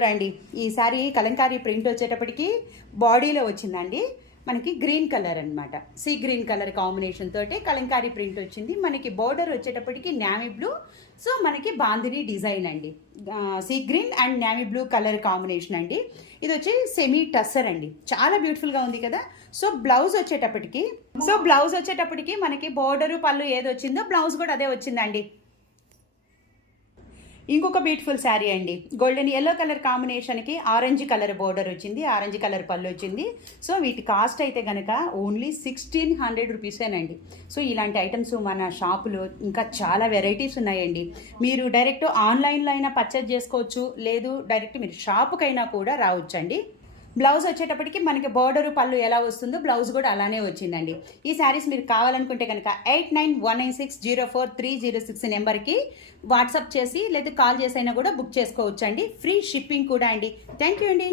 రండి ఈ sorry Kalamkari print వచ్చేటప్పటికి బాడీలో వచ్చిందండి. మనకి గ్రీన్ కలర్ అనమాట, సీ గ్రీన్ కలర్ కాంబినేషన్ తోటి కలంకారీ ప్రింట్ వచ్చింది. మనకి బోర్డర్ వచ్చేటప్పటికి నావీ బ్లూ, సో మనకి బాందిని డిజైన్ అండి. Sea green and navy blue colour combination అండి. ఇది వచ్చి సెమీ టస్సర్ అండి, చాలా బ్యూటిఫుల్గా ఉంది కదా. సో బ్లౌజ్ వచ్చేటప్పటికి మనకి బోర్డరు పళ్ళు ఏది వచ్చిందో బ్లౌజ్ కూడా అదే వచ్చిందండి. ఇంకొక బ్యూటిఫుల్ శారీ అండి, గోల్డెన్ ఎల్లో కలర్ కాంబినేషన్కి ఆరెంజ్ కలర్ బోర్డర్ వచ్చింది, ఆరెంజ్ కలర్ పళ్ళు వచ్చింది. సో వీటి కాస్ట్ అయితే కనుక ఓన్లీ 1600 రూపీసేనండి. సో ఇలాంటి ఐటమ్స్ మన షాపులో ఇంకా చాలా వెరైటీస్ ఉన్నాయండి. మీరు డైరెక్ట్ ఆన్లైన్లో అయినా పర్చేజ్ చేసుకోవచ్చు, లేదు డైరెక్ట్ మీరు షాపుకైనా కూడా రావచ్చండి. బ్లౌజ్ వచ్చేటప్పటికి మనకి బోర్డరు పళ్ళు ఎలా వస్తుందో బ్లౌజ్ కూడా అలానే వచ్చిందండి. ఈ శారీస్ మీరు కావాలనుకుంటే కనుక 8919604306 నెంబర్కి వాట్సాప్ చేసి లేదా కాల్ చేసి అయినా కూడా బుక్ చేసుకోవచ్చు అండి. ఫ్రీ షిప్పింగ్ కూడా అండి. థ్యాంక్ యూ అండి.